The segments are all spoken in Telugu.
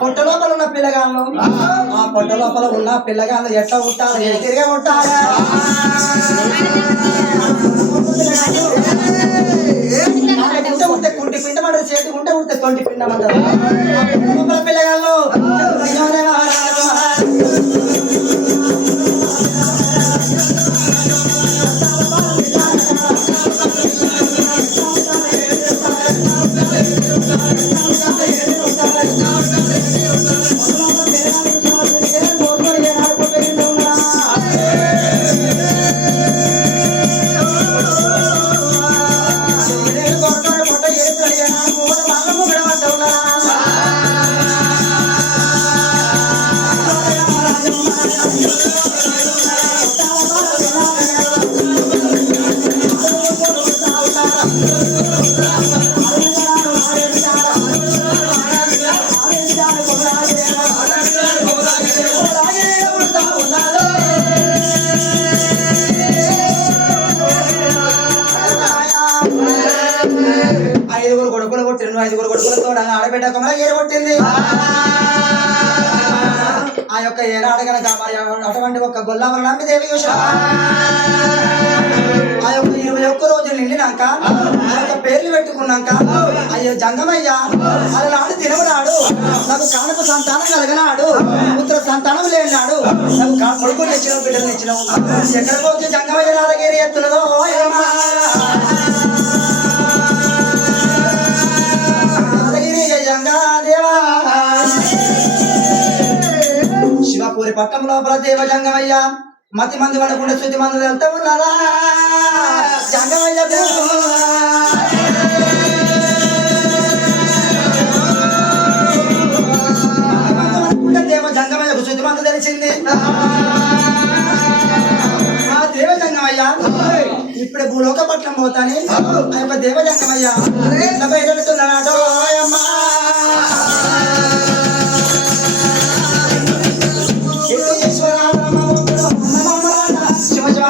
పొట్ట లోపల ఉన్న పిల్లగాళ్ళు ఆ పొట్ట లోపల ఉన్న పిల్లగాళ్ళు ఎట్లా ఉంటారు తిరిగే ఉంటారా ఉంటే కుంటి పిండమంటారు చేతి ఉంటే తొంటి పిండమంటారు లోపల పిల్లగాళ్ళు ఐదుగురు కొడుకులతో ఆడబిడ్డ కొమ్మల ఏరు కొట్టింది. ఆ యొక్క ఏనాడు కనుక మరి అటువంటి ఒక గొల్లమ్మను నమ్మి దేవి ఆ యొక్క 21 రోజులు నిండినాక ఆ యొక్క పేర్లు పెట్టుకున్నాక అయ్యో జంగమయ్యా అలనాడు తినవనాడు నాకు కానుక సంతానం కలగనాడు పుత్ర సంతానం లేనాడు నాకు కొడుకులు తెచ్చినావు బిడ్డలు తెచ్చినావు ఎక్కడ పోతే జంగమయ్య నాదగిరి ఎత్తులదో శివపూరి పట్టం లోపల దేవ జంగమయ్య మతి మంది పడకుండా శుద్ధి మందులు వెళ్తా ఉన్నారా జంగమయ్య దేవ మంది తెలిసింది ఆ దేవజంగమయ్యా ఇప్పుడే భూలోక పట్నం పోతాని ఆ యొక్క దేవజంగమయ్యా ఎట్లా బయలుతున్నాడో అమ్మా శివ శివ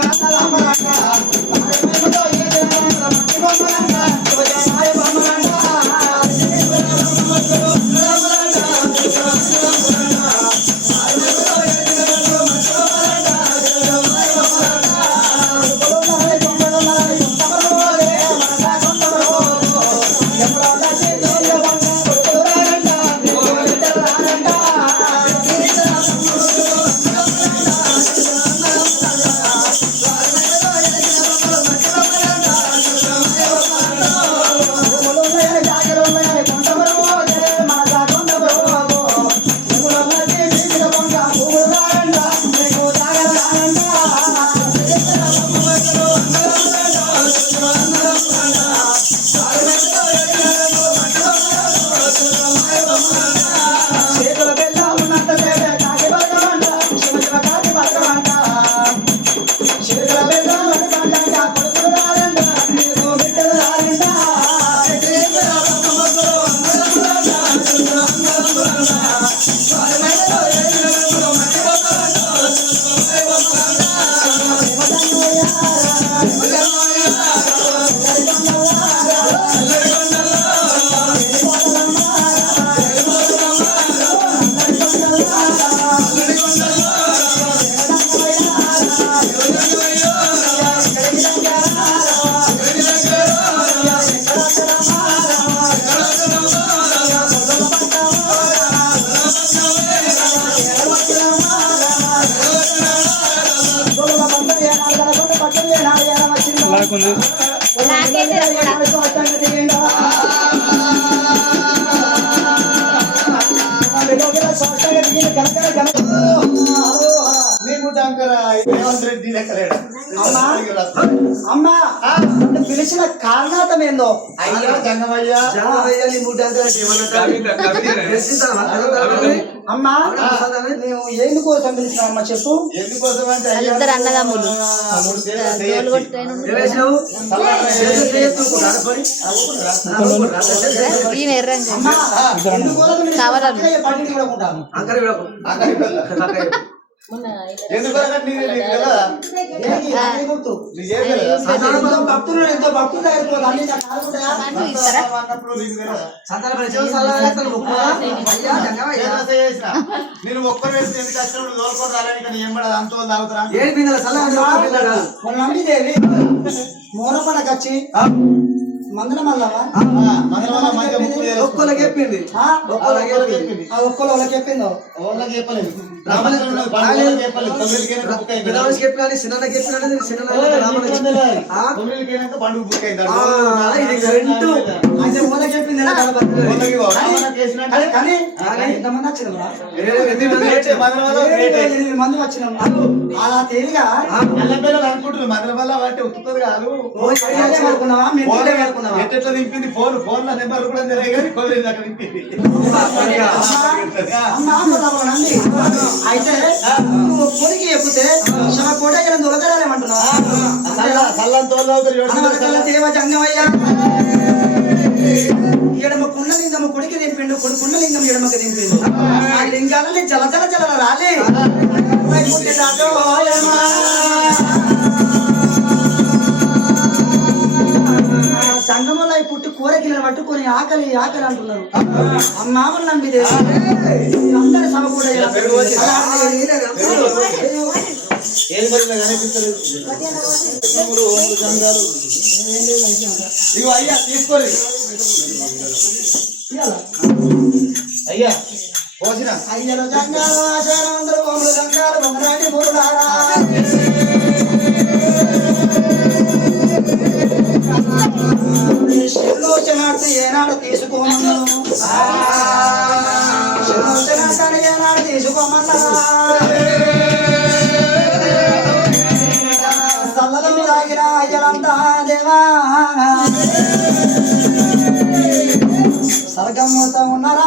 అమ్మా పిలిచిన కారణాతం ఏందో అమ్మా నువ్వు ఎందుకోసం పిలిచినావు అమ్మా చెప్పు ఎందుకోసం అంటే అన్నదమ్ములు భక్తులు ఎంతో భక్తులు నేను ఒక్కరు వేసి ఎందుకు వచ్చినప్పుడు దోలుకొని రాలని ఏం పడదు అంత తాగుతారా దేవి మూలపడకచ్చి మందన మల్లవా ఒక్కళ్ళకి చెప్పింది ఒక్కళ్ళు చెప్పిందో మంది వచ్చినాం అలా తేలిగా అనుకుంటున్నారు మదన వల్ల వాటి ఉత్తుతుంది కాదు ఎట్లా నింపింది ఫోన్ ఫోన్ లో నెంబర్ కూడా తెలియదు కానీ కొద్దిగా అక్కడ నింపింది అయితే నువ్వు పొడికి చెప్తే కోట దొరకరాలేమంటున్నావు దేవజంగమయ్యా ఎడమ కుండలింగము కొడికి దింపిండు కొడు కుండలింగం ఎడమకి దింపిండు ఆ లింగాలని జల జల జల రాలే సంగమంలో పుట్టి కూరకిలను పట్టుకొని ఆకలి ఆకలి అంటున్నారు అమ్మామని నమ్మిదే అందరి సభ కూడా అయ్యా తీసుకోండి అయ్యా పోసిన అయ్యలో జంగాలు ఆచారం అందరూ బొమ్మలు జంగాలు బొమ్మరాటి మూడులారా శిలోచనాడు ఏనాడు తీసుకోమన్నా శిలోచనాడు ఏనాడు తీసుకోమన్నా సల్లలు తాగిన అయ్యలంతా దేవా సరగమ్మతో ఉన్నారా